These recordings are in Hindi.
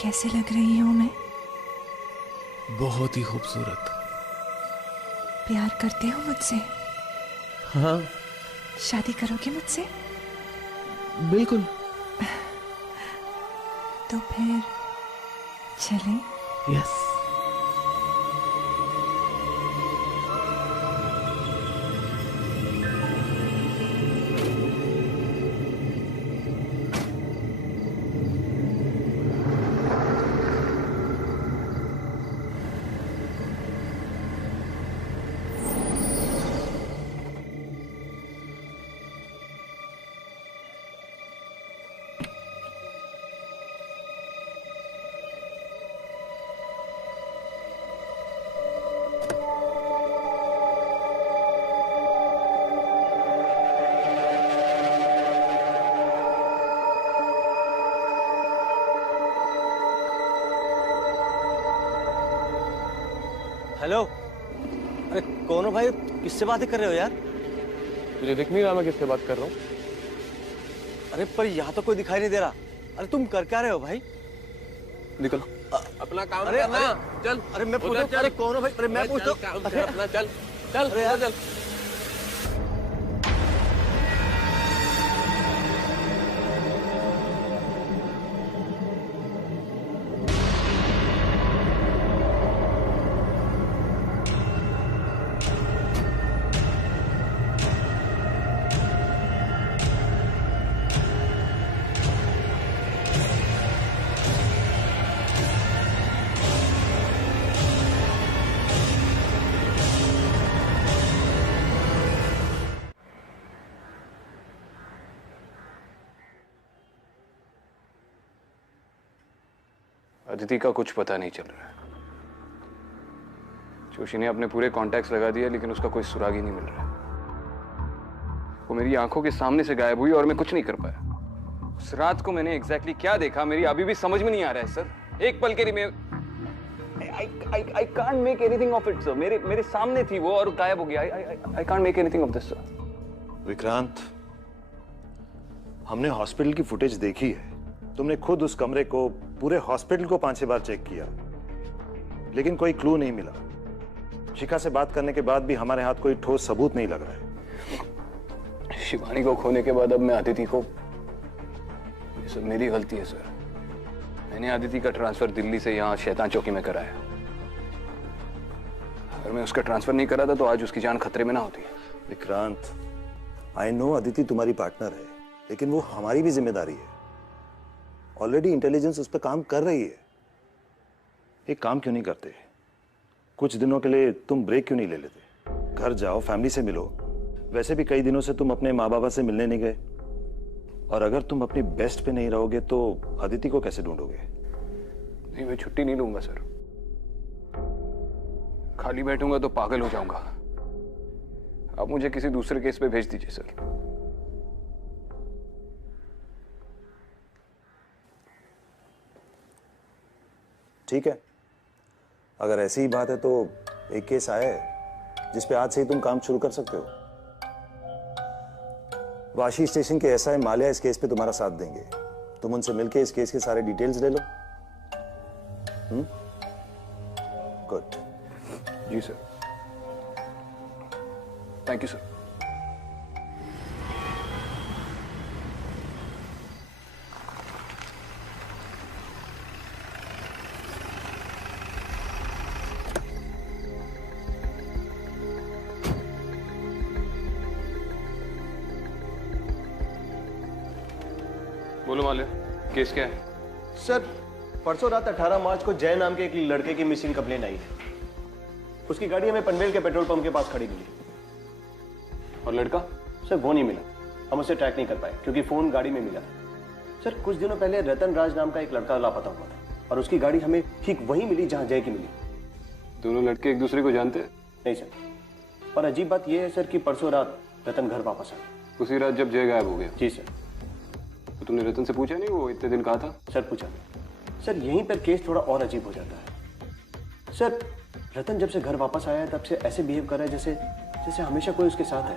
कैसे लग रही हूं मैं? बहुत ही खूबसूरत। प्यार करते हो मुझसे? हाँ शादी करोगे मुझसे? बिल्कुल। तो फिर चलें? यस। हेलो। अरे कौन हो भाई? किससे बातें कर रहे हो यार? तुझे दिख नहीं रहा मैं किससे बात कर रहा हूँ? अरे पर यहाँ तो कोई दिखाई नहीं दे रहा। अरे तुम कर क्या रहे हो भाई? निकलो अपना काम अरे करना। चल। अरे मैं पूछता हूँ, अरे कौन हो भाई? अरे मैं पूछता हूँ। अरे अपना चल चल अरे यार। चल। अदिति का कुछ पता नहीं चल रहा है। जोशी ने अपने पूरे कॉन्टैक्ट्स लगा दिए लेकिन उसका कोई सुराग ही नहीं मिल रहा। वो मेरी आंखों के सामने से गायब हुई और मैं कुछ नहीं कर पाया। उस रात को मैंने एग्जैक्टली क्या देखा मेरी अभी भी समझ में नहीं आ रहा है सर। एक पल के लिए मैं I can't make anything of it, sir. मेरे सामने थी वो और गायब हो गया। I can't make anything of this, sir. Vikrant, हमने हॉस्पिटल की फुटेज देखी है। तुमने खुद उस कमरे को, पूरे हॉस्पिटल को 5-6 बार चेक किया, लेकिन कोई क्लू नहीं मिला। शिखा से बात करने के बाद भी हमारे हाथ कोई ठोस सबूत नहीं लग रहा है। शिवानी को खोने के बाद अब मैं अदिति को, ये सब मेरी गलती है सर। मैंने अदिति का ट्रांसफर दिल्ली से यहाँ शैतान चौकी में कराया। अगर मैं उसका ट्रांसफर नहीं करा था तो आज उसकी जान खतरे में ना होती। विक्रांत, आई नो अदिति तुम्हारी पार्टनर है, लेकिन वो हमारी भी जिम्मेदारी है। ऑलरेडी इंटेलिजेंस उस पर काम कर रही है। एक काम क्यों नहीं करते? कुछ दिनों के लिए तुम ब्रेक क्यों नहीं ले लेते? घर जाओ, फैमिली से मिलो। वैसे भी कई दिनों से तुम अपने माँ बाबा से मिलने नहीं गए, और अगर तुम अपनी बेस्ट पे नहीं रहोगे तो अदिति को कैसे ढूंढोगे? नहीं, मैं छुट्टी नहीं लूंगा सर। खाली बैठूंगा तो पागल हो जाऊंगा। आप मुझे किसी दूसरे केस पे भेज दीजिए सर। ठीक है, अगर ऐसी ही बात है तो एक केस आया है जिस पे आज से ही तुम काम शुरू कर सकते हो। वाशी स्टेशन के एसआई माल्या इस केस पे तुम्हारा साथ देंगे। तुम उनसे मिलके इस केस के सारे डिटेल्स ले लो। गुड। जी सर। Thank you sir. बोलो माल्या, केस क्या है? सर, परसों रात 18 मार्च को जय नाम के एक लड़के की मिसिंग कंप्लेन आई है। उसकी गाड़ी हमें पनवेल के पेट्रोल पंप के पास खड़ी मिली। और लड़का? सर वो नहीं मिला, हम उसे ट्रैक नहीं कर पाए क्योंकि फोन गाड़ी में मिला। सर कुछ दिनों पहले रतन राज नाम का एक लड़का लापता हुआ था और उसकी गाड़ी हमें ठीक वहीं मिली जहां जय की मिली। दोनों लड़के एक दूसरे को जानते हैं? नहीं सर। और अजीब बात यह है सर कि परसों रात रतन घर वापस आया। उसी रात जब जय गायब हो गया? जी सर। तो तुमने रतन से पूछा नहीं वो इतने दिन कहा था? सर पूछा। सर यहीं पर केस थोड़ा और अजीब हो जाता है। सर रतन जब से घर वापस आया है तब से ऐसे बिहेव कर रहा है जैसे जैसे हमेशा कोई उसके साथ है।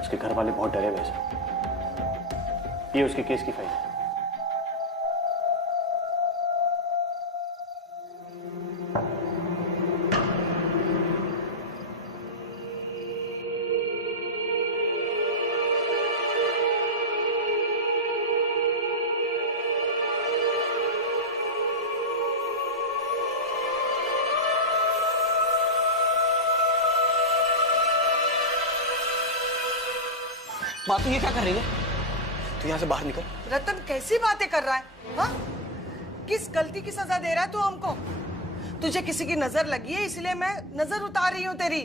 उसके घर वाले बहुत डरे हुए सर। ये उसके केस की फाइल है। माँ तू ये क्या कर रही है? तू यहाँ से बाहर निकल। रतन कैसी बातें कर रहा है? हाँ? किस गलती की सजा दे रहा है तू हमको? तुझे किसी की नजर लगी है इसलिए मैं नजर उतार रही हूँ तेरी।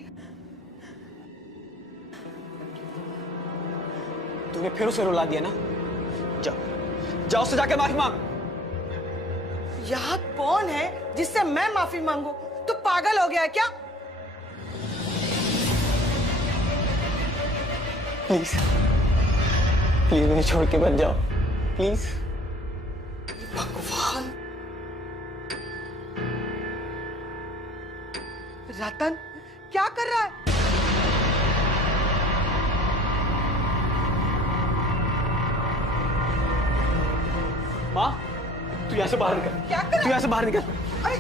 तूने फिर उसे रुला दिया ना? जा, जा उससे जाके माफी मांग। यहाँ कौन है जिससे मैं माफी मांगू? तू पागल हो गया है क्या? प्लीज प्लीज मुझे छोड़ के मत जाओ, प्लीज। भगवान, रतन क्या कर रहा है? माँ तू यहाँ से बाहर निकल। क्या कर रहा है? तू यहाँ से बाहर निकल। अरे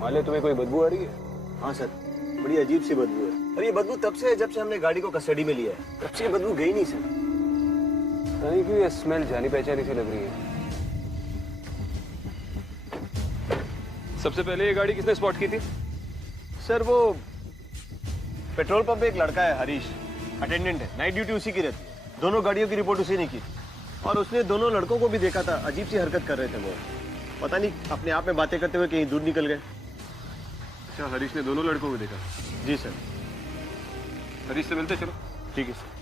माले तुम्हें कोई बदबू आ रही है? हाँ सर, बड़ी अजीब सी बदबू है। और ये बदबू तब से है जब से हमने गाड़ी को कस्टडी में लिया है। तब से ये बदबू गई नहीं सर। पता नहीं क्यों ये स्मेल जानी पहचानी सी लग रही है। सबसे पहले ये गाड़ी किसने स्पॉट की थी? सर वो पेट्रोल पंप पे एक लड़का है हरीश, अटेंडेंट है, नाइट ड्यूटी उसी की रहती है। दोनों गाड़ियों की रिपोर्ट उसी ने की थी और उसने दोनों लड़कों को भी देखा था। अजीब सी हरकत कर रहे थे वो, पता नहीं अपने आप में बातें करते हुए कहीं दूर निकल गए। अच्छा, हरीश ने दोनों लड़कों को देखा? जी सर। हरीश से मिलते चलो। ठीक है सर।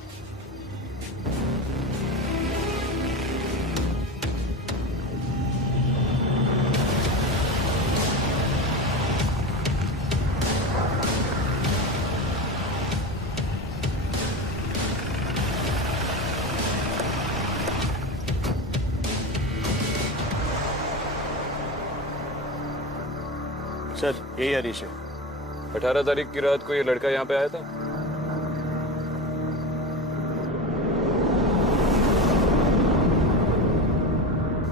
सर यही हरीश है। 18 तारीख की रात को ये लड़का यहाँ पे आया था?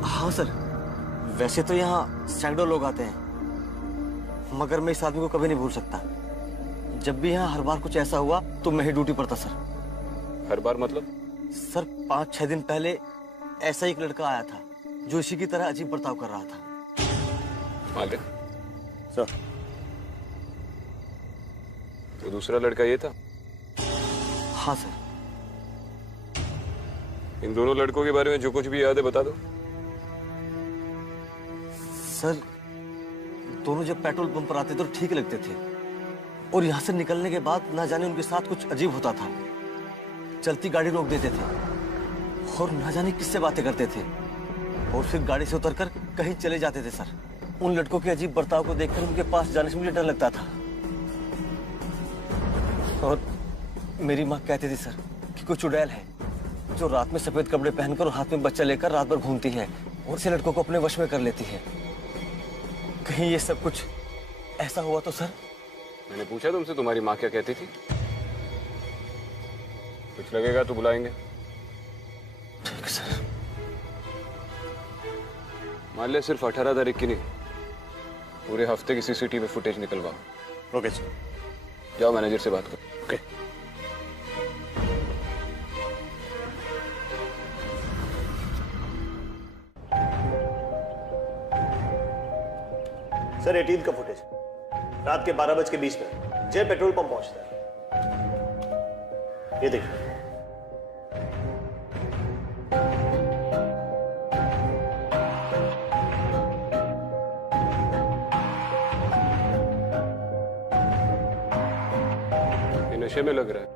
हाँ सर, वैसे तो यहाँ सैकड़ों लोग आते हैं, मगर मैं इस आदमी को कभी नहीं भूल सकता। जब भी यहाँ हर बार कुछ ऐसा हुआ तो मैं ही ड्यूटी पर था सर। हर बार मतलब? सर 5-6 दिन पहले ऐसा एक लड़का आया था जो इसी की तरह अजीब बर्ताव कर रहा था। मालिक सर तो दूसरा लड़का ये था? हाँ सर। इन दोनों लड़कों के बारे में जो कुछ भी याद है बता दो। सर दोनों जब पेट्रोल पंप पर आते तो ठीक लगते थे और यहाँ से निकलने के बाद ना जाने उनके साथ कुछ अजीब होता था। चलती गाड़ी रोक देते थे और ना जाने किससे बातें करते थे और फिर गाड़ी से उतरकर कहीं चले जाते थे सर। उन लड़कों के अजीब बर्ताव को देखकर उनके पास जाने से मुझे डर लगता था। और मेरी माँ कहती थी सर कि कोई चुड़ैल है जो रात में सफेद कपड़े पहनकर और हाथ में बच्चा लेकर रात भर घूमती है और से लड़कों को अपने वश में कर लेती है। कहीं ये सब कुछ ऐसा हुआ तो सर? मैंने पूछा तुमसे तुम्हारी माँ क्या कहती थी? कुछ लगेगा तो बुलाएंगे। ठीक सर। मान ले सिर्फ 18 तारीख की नहीं, पूरे हफ्ते की सीसीटीवी फुटेज निकलवाओ। Okay sir. जाओ मैनेजर से बात करो। ओके। सर 18 का फुटेज रात के 12:20 जय पेट्रोल पंप पहुंचता है। ये देखिए। ये नशे में लग रहा है।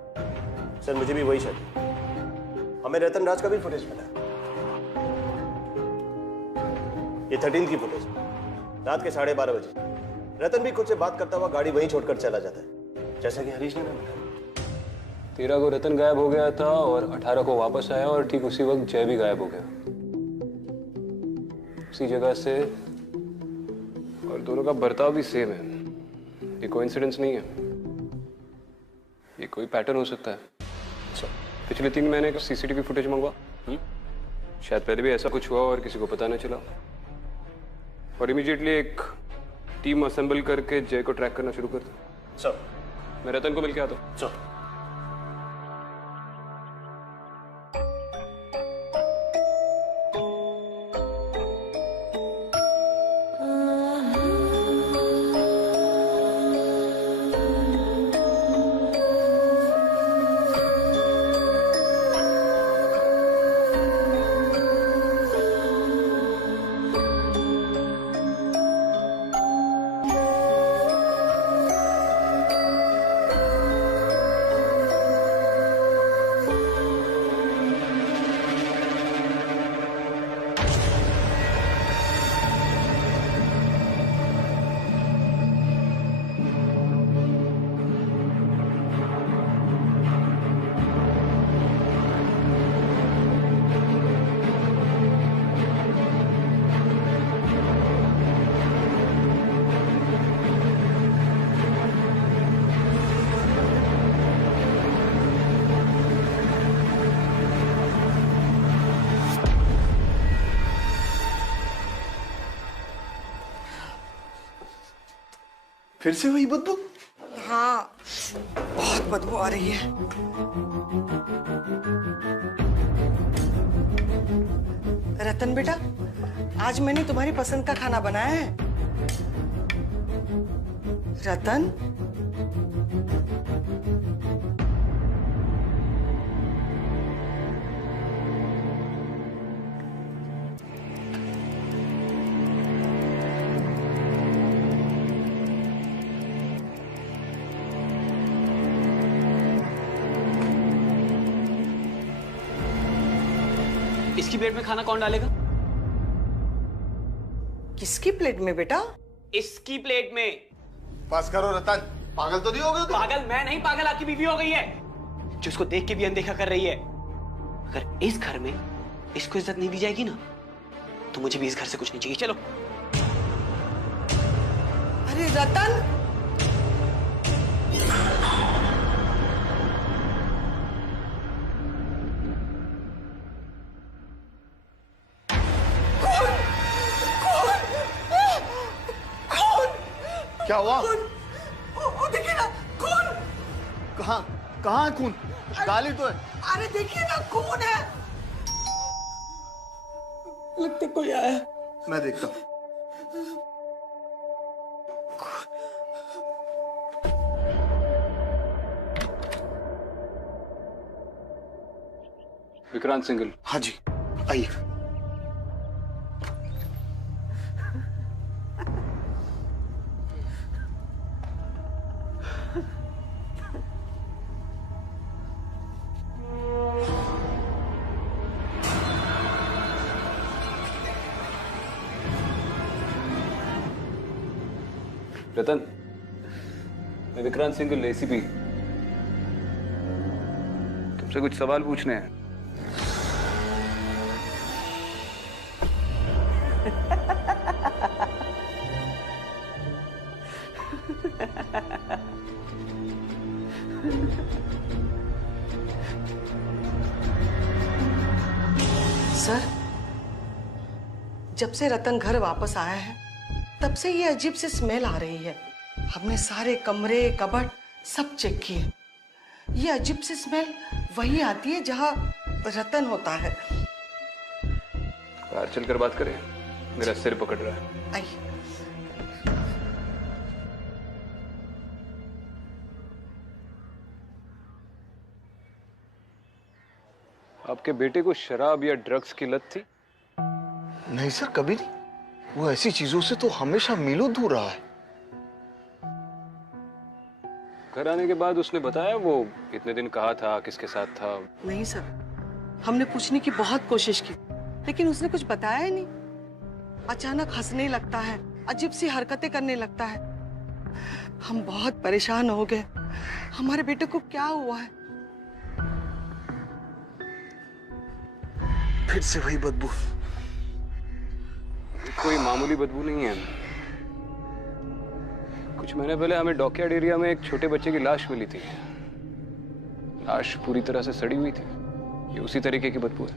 सर मुझे भी वही शक है। हमें रतन राज का भी फुटेज मिला है। ये 13 की फुटेज रात के 12:30 बजे। रतन भी खुद से बात करता हुआ गाड़ी वहीं छोड़कर चला जाता है, जैसा कि हरीश ने ना बताया। 13 को रतन गायब हो गया था और 18 को वापस आया और ठीक उसी वक्त जय भी गायब हो गया उसी जगह से, और दोनों का बर्ताव भी सेम है। ये कोइंसिडेंस नहीं है। ये कोई पैटर्न हो सकता है। पिछले 3 महीने का सीसीटीवी फुटेज मंगवा। शायद पहले भी ऐसा कुछ हुआ और किसी को पता न चला, और इमीडिएटली एक टीम असेंबल करके जय को ट्रैक करना शुरू कर दो। सर। मैं रतन को मिलके आता हूँ। सर। फिर से वही बदबू? हाँ, बहुत बदबू आ रही है। रतन बेटा, आज मैंने तुम्हारी पसंद का खाना बनाया है। रतन, इसकी प्लेट में खाना कौन डालेगा? किसकी प्लेट में बेटा? इसकी प्लेट में। पास करो रतन, पागल तो नहीं हो गए तुम? पागल मैं नहीं, पागल आपकी बीवी हो गई है, जो उसको देख के भी अनदेखा कर रही है। अगर इस घर में इसको इज्जत नहीं दी जाएगी ना, तो मुझे भी इस घर से कुछ नहीं चाहिए। चलो। अरे रतन, क्या हुआ? वो देखिए ना, खून। कहाँ है खून? गाली तो है। अरे देखिए ना, खून है। लगता कोई आया। मैं देखता हूँ। विक्रांत सिंघल। हाँ जी, आइए। रतन, मैं विक्रांत सिंघल, एसीपी। तुमसे कुछ सवाल पूछने हैं। सर, जब से रतन घर वापस आया है, तब से ये अजीब सी स्मेल आ रही है। हमने सारे कमरे, कबर्ड सब चेक किए। ये अजीब सी स्मेल वही आती है जहाँ रतन होता है। बाहर चलकर बात करें, मेरा सिर पकड़ रहा है। आइए। आपके बेटे को शराब या ड्रग्स की लत थी? नहीं सर, कभी नहीं। वो ऐसी चीजों से तो हमेशा मीलों दूर रहा है। घर आने के बाद उसने बताया वो इतने दिन कहाँ था, किसके साथ था? नहीं सर, हमने पूछने की बहुत कोशिश की, लेकिन उसने कुछ बताया ही नहीं। अचानक हंसने लगता है, अजीब सी हरकतें करने लगता है। हम बहुत परेशान हो गए। हमारे बेटे को क्या हुआ है? फिर से वही बदबू। कोई मामूली बदबू नहीं है। कुछ महीने पहले हमें डॉकयार्ड एरिया में एक छोटे बच्चे की लाश मिली थी। लाश पूरी तरह से सड़ी हुई थी। ये उसी तरीके की बदबू है।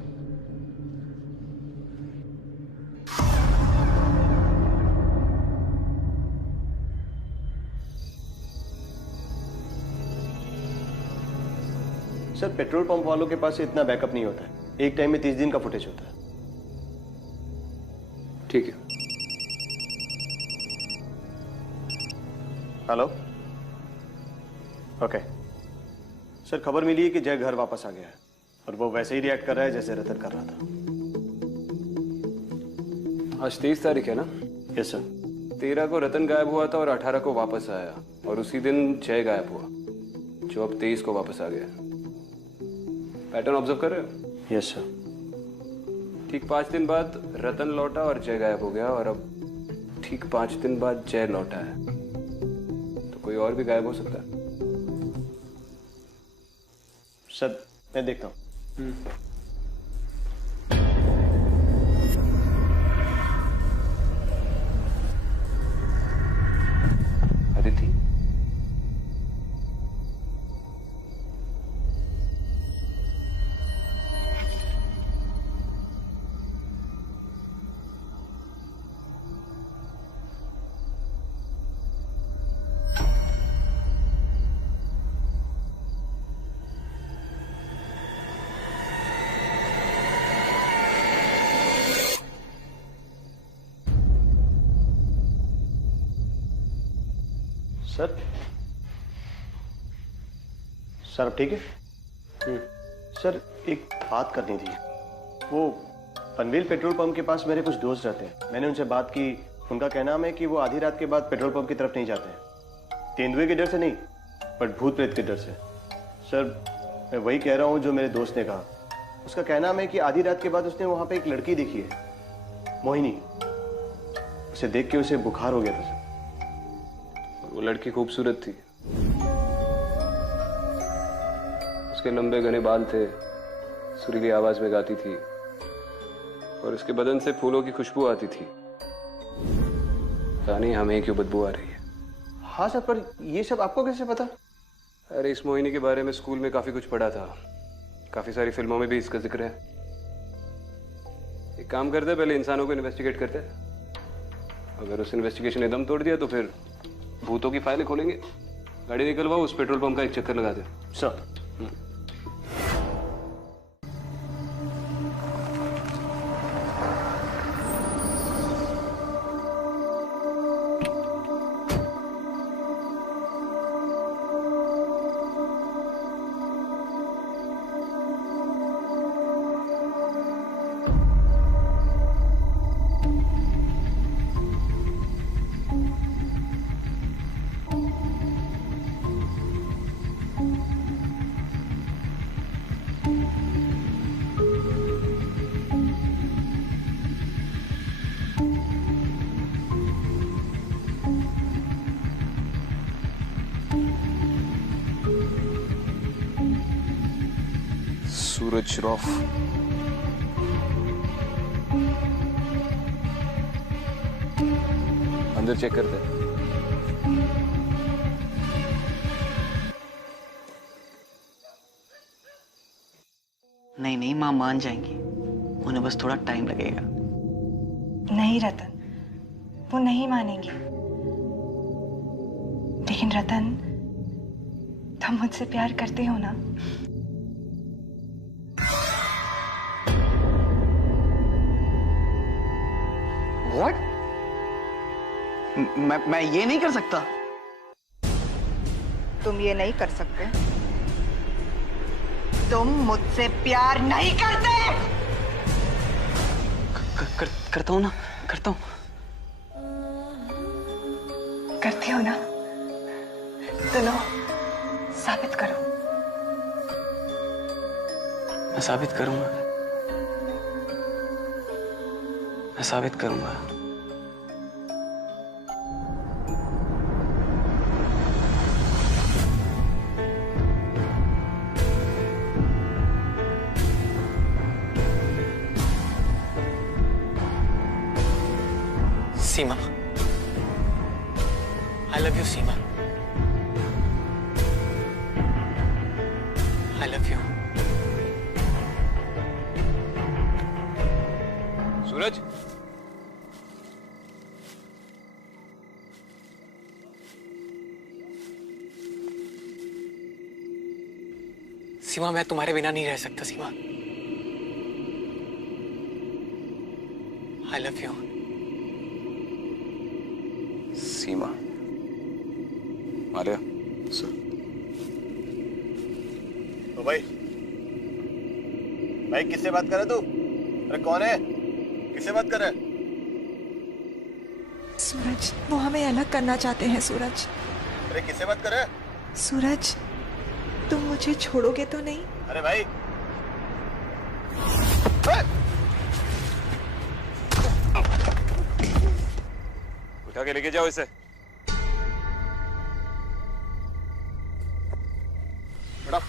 सर पेट्रोल पंप वालों के पास इतना बैकअप नहीं होता है, एक टाइम में 30 दिन का फुटेज होता है। ठीक है। हेलो। ओके सर, खबर मिली है कि जय घर वापस आ गया है और वो वैसे ही रिएक्ट कर रहा है जैसे रतन कर रहा था। आज 23 तारीख है ना? Yes sir. 13 को रतन गायब हुआ था और 18 को वापस आया, और उसी दिन जय गायब हुआ जो अब 23 को वापस आ गया। पैटर्न ऑब्जर्व कर रहे हो? Yes sir. ठीक 5 दिन बाद रतन लौटा और जय गायब हो गया, और अब ठीक 5 दिन बाद जय लौटा है, तो कोई और भी गायब हो सकता है। सर मैं देखता हूँ। अदिति, सर सर अब ठीक है? सर एक बात करनी थी। वो पनवेल पेट्रोल पंप के पास मेरे कुछ दोस्त रहते हैं, मैंने उनसे बात की। उनका कहना है कि वो आधी रात के बाद पेट्रोल पंप की तरफ नहीं जाते हैं, तेंदुए के डर से नहीं, बट भूत प्रेत के डर से। सर मैं वही कह रहा हूँ जो मेरे दोस्त ने कहा। उसका कहना है कि आधी रात के बाद उसने वहां पे एक लड़की देखी है, मोहिनी। उसे देख के उसे बुखार हो गया था सर। वो लड़की खूबसूरत थी, उसके लंबे घने बाल थे, सुरीली आवाज में गाती थी, और उसके बदन से फूलों की खुशबू आती थी। पता नहीं हमें क्यों बदबू आ रही है। हाँ सर, पर ये सब आपको कैसे पता? अरे इस मोहिनी के बारे में स्कूल में काफी कुछ पढ़ा था, काफी सारी फिल्मों में भी इसका जिक्र है। एक काम करते, पहले इंसानों को इन्वेस्टिगेट करते, अगर उस इन्वेस्टिगेशन ने दम तोड़ दिया तो फिर भूतों की फाइलें खोलेंगे। गाड़ी निकलवाओ, उस पेट्रोल पंप का एक चक्कर लगा दे। सर सूरज श्रॉफ, अंदर चेक करते हैं। नहीं नहीं, माँ मान जाएंगी, उन्हें बस थोड़ा टाइम लगेगा। नहीं रतन, वो नहीं मानेंगी। लेकिन रतन, तुम मुझसे प्यार करते हो ना? What? मैं ये नहीं कर सकता। तुम ये नहीं कर सकते। तुम मुझसे प्यार नहीं करते। करता हूँ ना, करता हूँ। करते हो ना? तो लो, साबित करो। मैं साबित करूंगा, मैं साबित करूंगा। Seema, I love you Seema, I love you. Suraj, Seema, मैं तुम्हारे बिना नहीं रह सकता Seema. I love you. Seema, Arya, sir. तो भाई किससे बात कर रहे तू? अरे कौन है? किससे बात कर रहे? सूरज, वो हमें अलग करना चाहते हैं सूरज। अरे किससे बात कर रहे? सूरज, तुम मुझे छोड़ोगे तो नहीं? अरे भाई उठा के लेके जाओ इसे। बेटा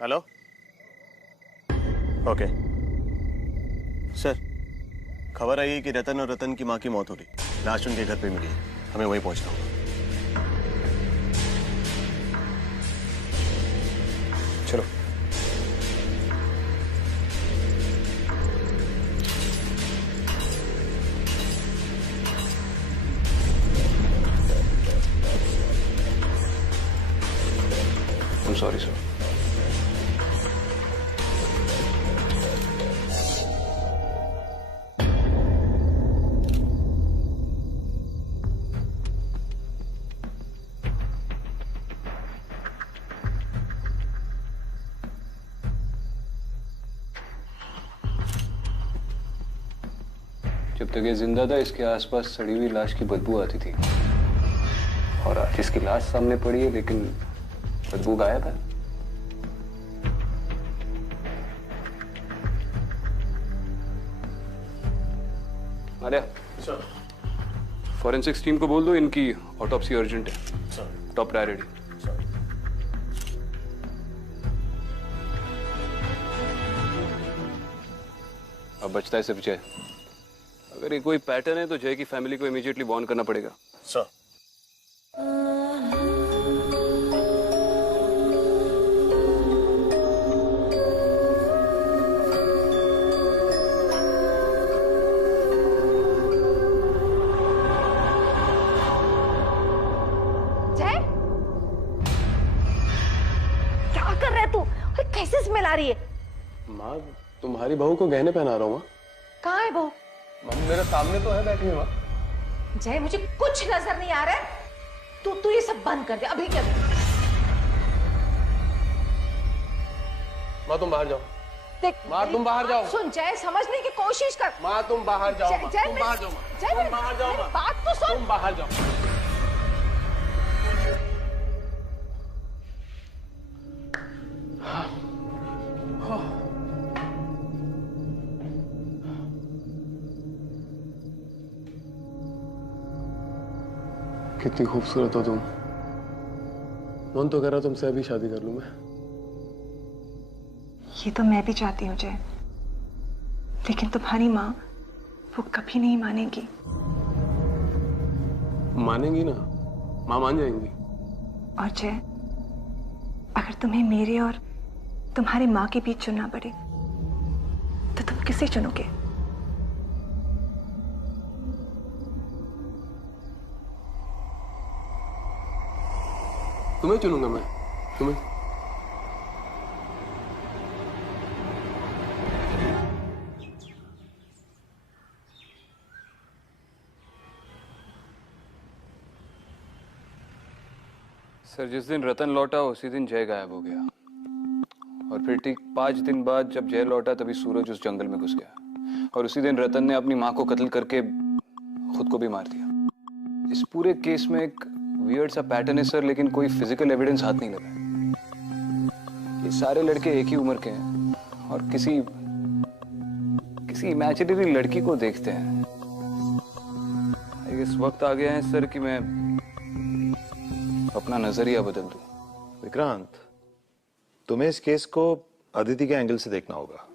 हेलो। ओके सर, खबर आई है कि रतन और रतन की माँ की मौत हो गई। लाश उनके घर पे मिली है। हमें वहीं पहुंचना होगा। चलो। I'm sorry, sir. जब तक ये जिंदा था, इसके आसपास सड़ी हुई लाश की बदबू आती थी। और आज इसकी लाश सामने पड़ी है, लेकिन बदबू गायब है। आर्या, सर। फॉरेंसिक्स टीम को बोल दो इनकी ऑटोप्सी अर्जेंट है। सर। Top priority. सर। अब बचता है सिर्फ जय। अगर ये कोई पैटर्न है तो जय की फैमिली को इमीडिएटली वार्न करना पड़ेगा। सर। जय, क्या कर रहे तू? कैसे स्मेल आ रही है? माँ, तुम्हारी बहू को गहने पहना रहा हूँ। कहाँ है बहू? मेरे सामने तो है बैठी हुई। माँ, जय, मुझे कुछ नजर नहीं आ रहा है। तू ये सब बंद कर दे अभी के अभी। माँ तुम बाहर जाओ। देख, माँ तुम बाहर जाओ। सुन जय, समझने की कोशिश कर। माँ तुम बाहर जाओ। जय, माँ, जय, तुम बाहर जाओ। माँ, जय, तुम बाहर जाओ। माँ, बात तो सुन। तुम बाहर जाओ। कितनी खूबसूरत हो तुम। मन तो कह रहा तुमसे अभी शादी कर लूं मैं। ये तो मैं भी चाहती हूँ जय, लेकिन तुम्हारी माँ वो कभी नहीं मानेगी। मानेंगी ना, माँ मान जाएंगी। और जय, अगर तुम्हें मेरे और तुम्हारी माँ के बीच चुनना पड़े तो तुम किसे चुनोगे? तुम्हें चुनूंगा मैं। तुम्हें। सर, जिस दिन रतन लौटा उसी दिन जय गायब हो गया। और फिर ठीक 5 दिन बाद जब जय लौटा तभी सूरज उस जंगल में घुस गया। और उसी दिन रतन ने अपनी माँ को कत्ल करके खुद को भी मार दिया। इस पूरे केस में एक वियर्ड सा पैटर्न है सर, लेकिन कोई फिजिकल एविडेंस हाथ नहीं लगा। ये सारे लड़के एक ही उम्र के हैं और किसी इमेजिनरी लड़की को देखते हैं। इस वक्त आ गया है सर कि मैं अपना नजरिया बदल दूं। विक्रांत, तुम्हें इस केस को अदिति के एंगल से देखना होगा।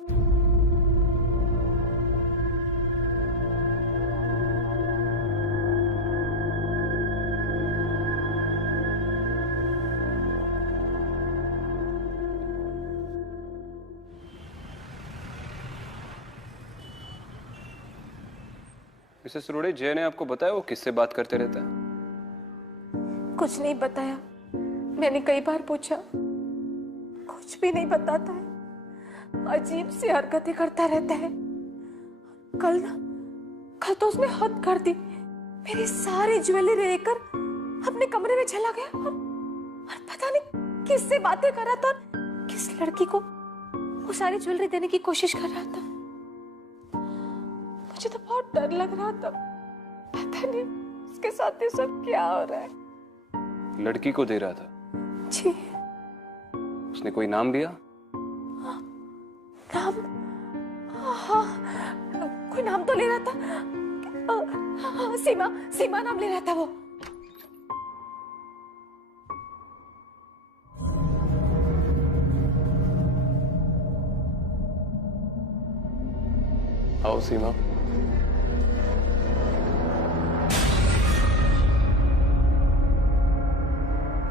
मिसेस रोड़े, जय ने आपको बताया वो किससे बात करते रहता है? कुछ नहीं बताया। मैंने कई बार पूछा, कुछ भी नहीं बताता है। अजीब सी हरकतें करता रहता है। कल तो उसने हद कर दी। मेरी सारी ज्वेलरी लेकर अपने कमरे में चला गया और पता नहीं किससे बातें कर रहा था और किस लड़की को वो सारी ज्वेलरी देने की कोशिश कर रहा था। मुझे तो बहुत डर लग रहा था। पता नहीं उसके साथ ये सब क्या हो रहा है। लड़की को दे रहा था? जी। उसने कोई नाम लिया? नाम? हाँ, कोई नाम तो ले रहा था। सीमा नाम ले रहा था वो। आओ सीमा।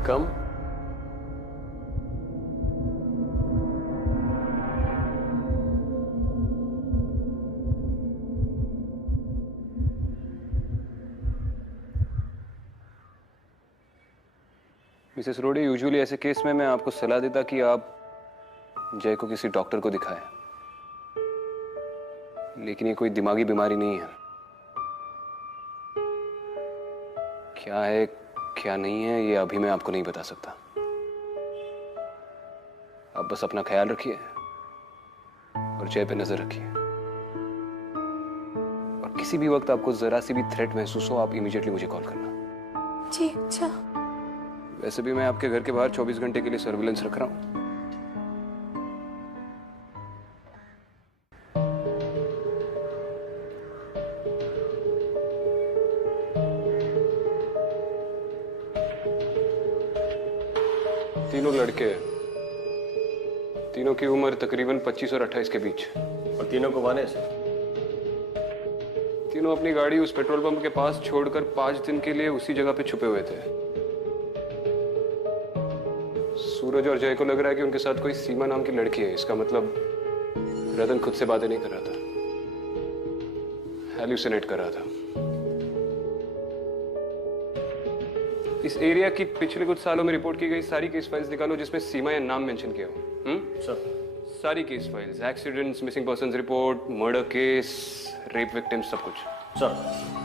कम। मिसेस रोडी, यूजुअली ऐसे केस में मैं आपको सलाह देता कि आप जय को किसी डॉक्टर को दिखाएं, लेकिन ये कोई दिमागी बीमारी नहीं है। क्या है क्या नहीं है ये अभी मैं आपको नहीं बता सकता। आप बस अपना ख्याल रखिए और जय पे नजर रखिए, और किसी भी वक्त आपको जरा सी भी थ्रेट महसूस हो आप इमीडिएटली मुझे कॉल करना। जी अच्छा। वैसे भी मैं आपके घर के बाहर 24 घंटे के लिए सर्विलेंस रख रहा हूं। तीनों लड़के हैं, तीनों की उम्र तकरीबन 25 और 28 के बीच। और तीनों को वाने से? तीनों अपनी गाड़ी उस पेट्रोल पंप के पास छोड़कर 5 दिन के लिए उसी जगह पे छुपे हुए थे। सूरज और जय को लग रहा है कि उनके साथ कोई सीमा नाम की लड़की है। इसका मतलब रतन खुद से बातें नहीं कर रहा था, हैल्यूसिनेट कर रहा था। इस एरिया की पिछले कुछ सालों में रिपोर्ट की गई सारी केस फाइल्स निकालो जिसमें सीमा या नाम मेंशन किया हो। सर, सारी case files, accidents, missing persons report, murder case, rape victims, सब कुछ। सर।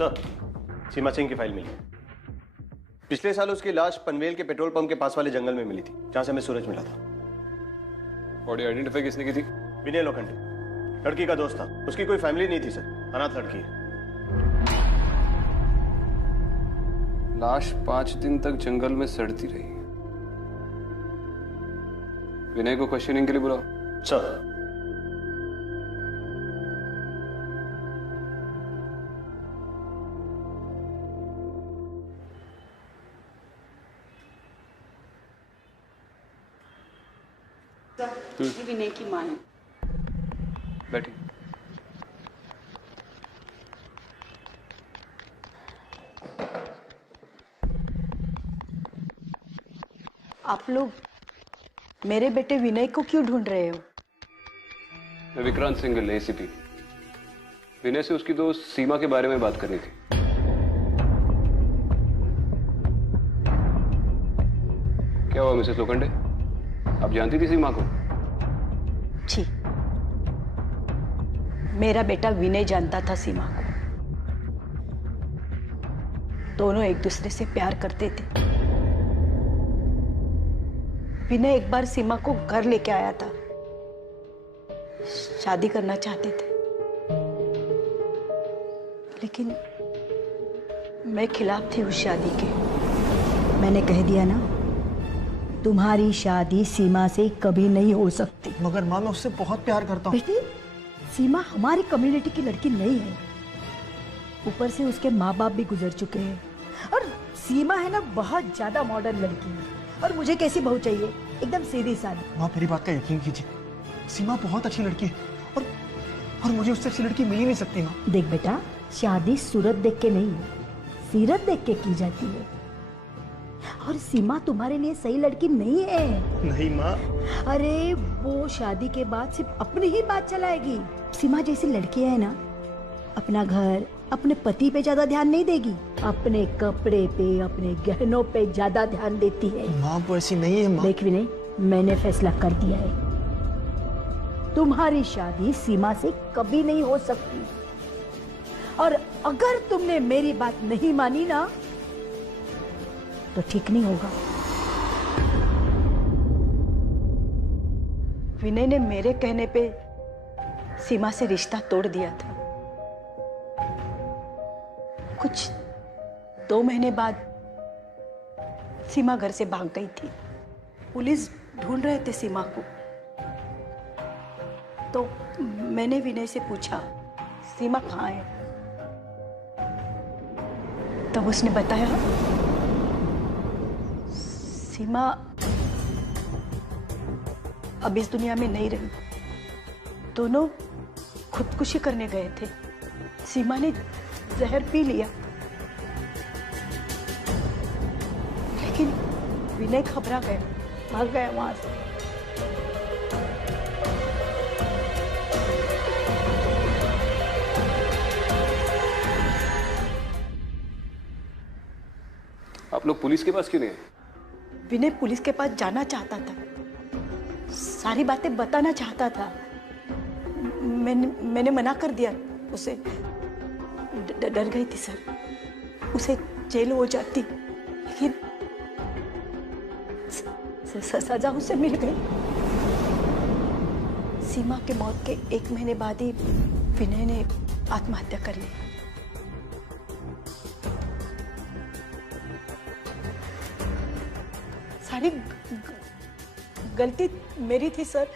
सर, सीमा सिंह की फाइल मिली। पिछले साल उसकी लाश पनवेल के पेट्रोल पंप के पास वाले जंगल में मिली थी, जहां से हमें सूरज मिला था। बॉडी आइडेंटिफाई किसने की थी? विनय लोखंडे, लड़की का दोस्त था। उसकी कोई फैमिली नहीं थी सर, अनाथ लड़की है। लाश 5 दिन तक जंगल में सड़ती रही। विनय को क्वेश्चनिंग के लिए बुलाओ। सर। ये विनय की मां है। बैठी। आप लोग मेरे बेटे विनय को क्यों ढूंढ रहे हो? मैं विक्रांत सिंघल, एसीपी। विनय से उसकी दोस्त सीमा के बारे में बात करनी थी। क्या हुआ मिसेस लोखंडे? आप जानती थी सीमा को? जी, मेरा बेटा विनय जानता था सीमा को। दोनों एक दूसरे से प्यार करते थे। विनय एक बार सीमा को घर लेके आया था, शादी करना चाहते थे, लेकिन मैं खिलाफ थी उस शादी के। मैंने कह दिया ना, तुम्हारी शादी सीमा से कभी नहीं हो सकती। मगर माँ, मैं उससे बहुत प्यार करता हूँ। बेटी, सीमा हमारी कम्युनिटी की लड़की नहीं है। ऊपर से उसके माँ बाप भी गुजर चुके हैं, और सीमा है ना बहुत ज्यादा मॉडर्न लड़की है। और मुझे कैसी बहू चाहिए? एकदम सीधी सादी। माँ, मेरी बात का यकीन कीजिए, सीमा बहुत अच्छी लड़की है, और मुझे उससे अच्छी लड़की मिल ही नहीं सकती माँ। देख बेटा, शादी सूरत देख के नहीं, सीरत देख के की जाती है। और सीमा तुम्हारे लिए सही लड़की नहीं है। नहीं माँ। अरे वो शादी के बाद सिर्फ अपनी ही बात चलाएगी। सीमा जैसी लड़की है ना, अपना घर, अपने पति पे ज्यादा ध्यान नहीं देगी, अपने कपड़े पे, अपने गहनों पे ज्यादा ध्यान देती है। माँ, वो ऐसी नहीं है माँ। देख विनय, मैंने फैसला कर दिया है, तुम्हारी शादी सीमा से कभी नहीं हो सकती। और अगर तुमने मेरी बात नहीं मानी ना, तो ठीक नहीं होगा। विनय ने मेरे कहने पे सीमा से रिश्ता तोड़ दिया था। कुछ 2 महीने बाद सीमा घर से भाग गई थी। पुलिस ढूंढ रहे थे सीमा को। तो मैंने विनय से पूछा, सीमा कहाँ है? तब उसने बताया, सीमा अब इस दुनिया में नहीं रही। दोनों खुदकुशी करने गए थे। सीमा ने जहर पी लिया, लेकिन विनय घबरा गया, भाग गया वहां से। आप लोग पुलिस के पास क्यों नहीं आए? विनय पुलिस के पास जाना चाहता था, सारी बातें बताना चाहता था। मैंने मना कर दिया उसे। डर गई थी सर, उसे जेल हो जाती, लेकिन सजा उसे मिल गई। सीमा के मौत के 1 महीने बाद ही विनय ने आत्महत्या कर ली। सारी गलती मेरी थी सर,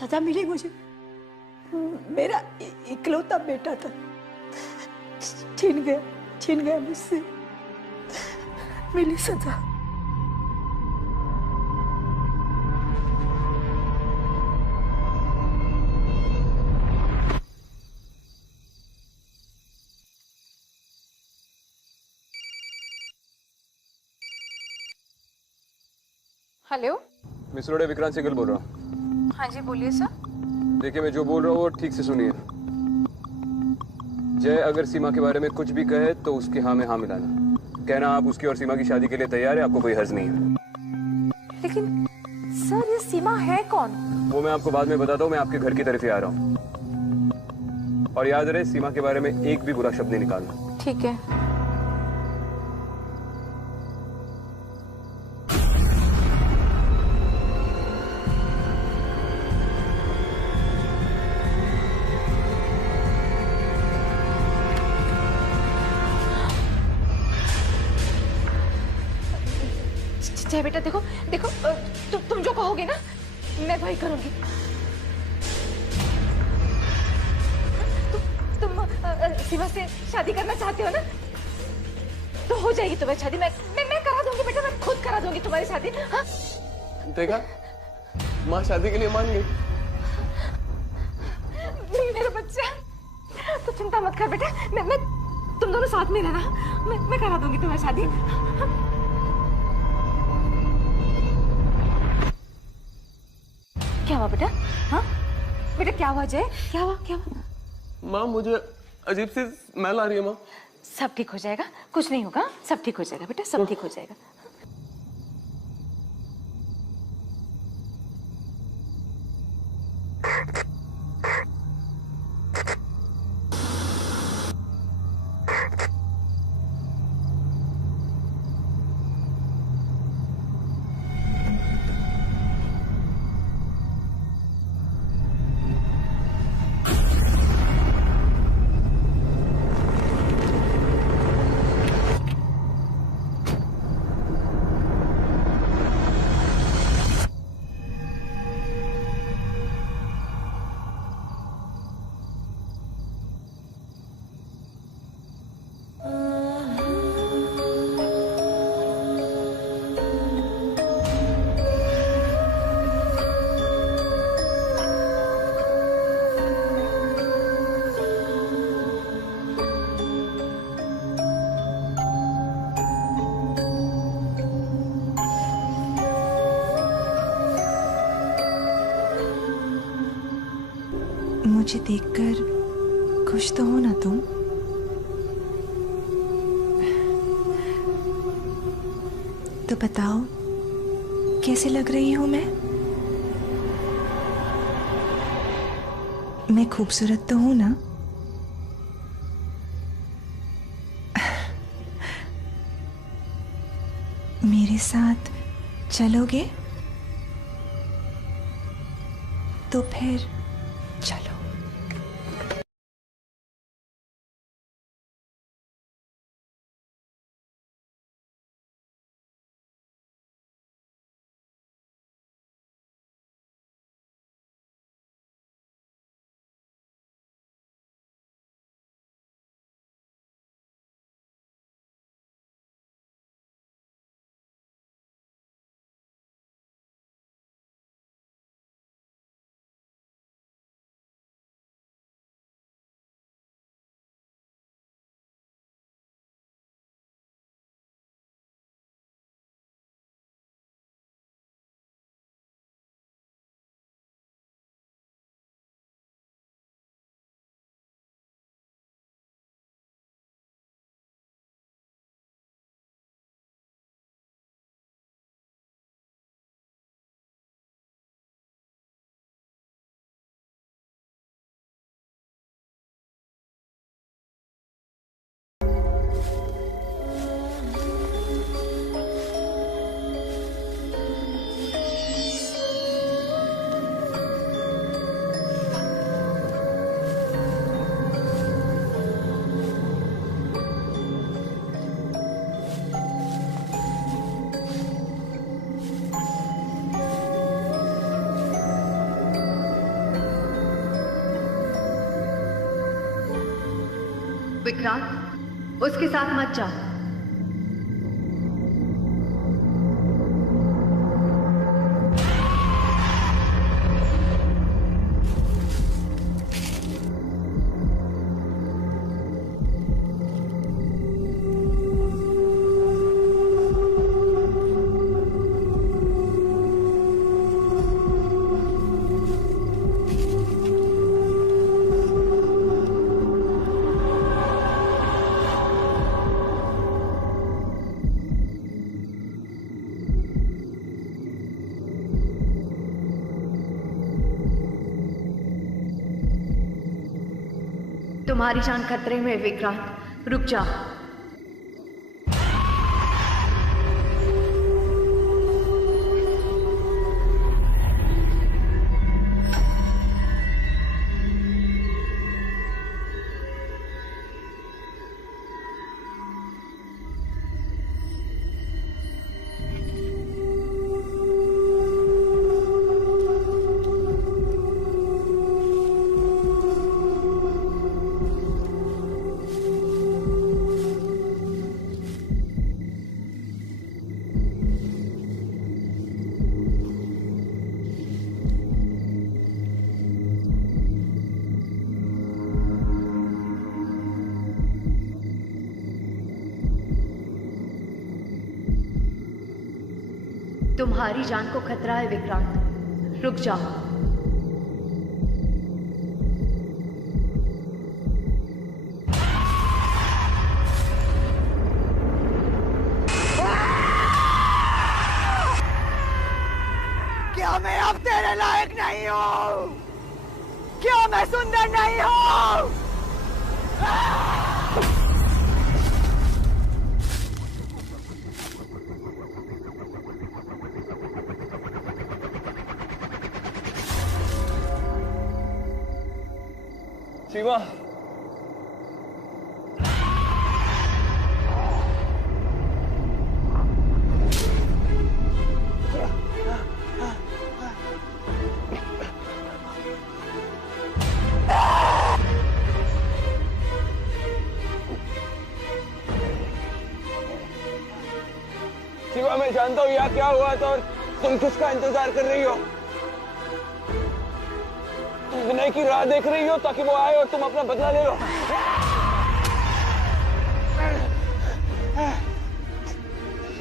सजा मिली मुझे। मेरा इकलौता बेटा था, छीन गया मुझसे, मिली सजा। हेलो, मिस रोडे, विक्रांत सिंगल बोल रहा हूँ। हाँ जी बोलिए सर। देखिए, मैं जो बोल रहा हूँ वो ठीक से सुनिए। जय अगर सीमा के बारे में कुछ भी कहे तो उसके हाँ में हाँ मिलाना। कहना आप उसकी और सीमा की शादी के लिए तैयार है, आपको कोई हर्ज नहीं है। लेकिन सर, ये सीमा है कौन? वो मैं आपको बाद में बताता हूँ। मैं आपके घर की तरफ ही आ रहा हूँ। और याद रहे, सीमा के बारे में एक भी बुरा शब्द नहीं निकालना। ठीक है। जय बेटा, देखो देखो, तुम जो कहोगे ना मैं वही करूंगी। तुम सीमा से शादी करना चाहते हो ना, तो हो जाएगी तुम्हारी शादी। मैं करा दूंगी बेटा, मैं खुद करा दूंगी तुम्हारी शादी। हाँ? देखा, माँ शादी के लिए मान गई। मेरा बच्चा, तो चिंता मत कर बेटा, मैं तुम दोनों साथ में रहना, मैं करा दूंगी तुम्हारी शादी। क्या हुआ बेटा? हाँ बेटा, क्या हुआ जय? क्या हुआ? माँ, मुझे अजीब सी स्मेल आ रही है माँ। सब ठीक हो जाएगा, कुछ नहीं होगा, सब ठीक हो जाएगा बेटा, सब ठीक हो जाएगा। मुझे देखकर खुश तो हो ना तुम? तो बताओ कैसे लग रही हूं मैं? मैं खूबसूरत तो हूं ना? मेरे साथ चलोगे? तो फिर चलो। विक्रांत, उसके साथ मत जाओ। तुम्हारी जान खतरे में है विक्रांत, रुक जा। तुम्हारी जान को खतरा है विक्रांत, रुक जाओ। क्या मैं अब तेरे लायक नहीं हूँ? क्या मैं सुंदर नहीं हूँ? सीमा, सीमा, मैं जानता हूँ यहाँ क्या हुआ था और तुम किसका इंतजार कर रही हो। तुम विनय की राह देख रही हो ताकि वो आए और तुम अपना बदला ले लो।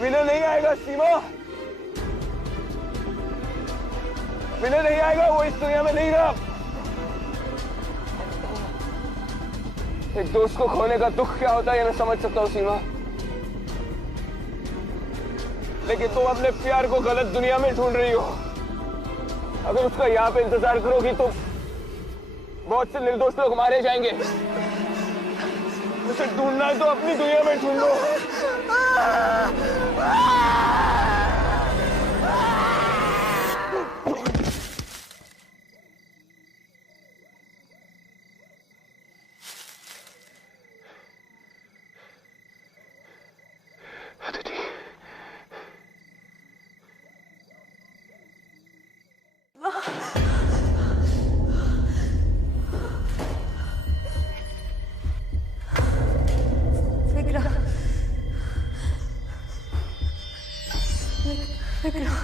विनय नहीं आएगा सीमा, विनय नहीं आएगा, वो इस दुनिया में नहीं रहा। एक दोस्त को खोने का दुख क्या होता है ये मैं समझ सकता हूँ सीमा, लेकिन तुम अपने प्यार को गलत दुनिया में ढूंढ रही हो। अगर उसका यहाँ पे इंतजार करोगी तो बहुत से निर्दोष लोग मारे जाएंगे। उसे ढूंढना है तो अपनी दुनिया में ढूंढो। विक्रम,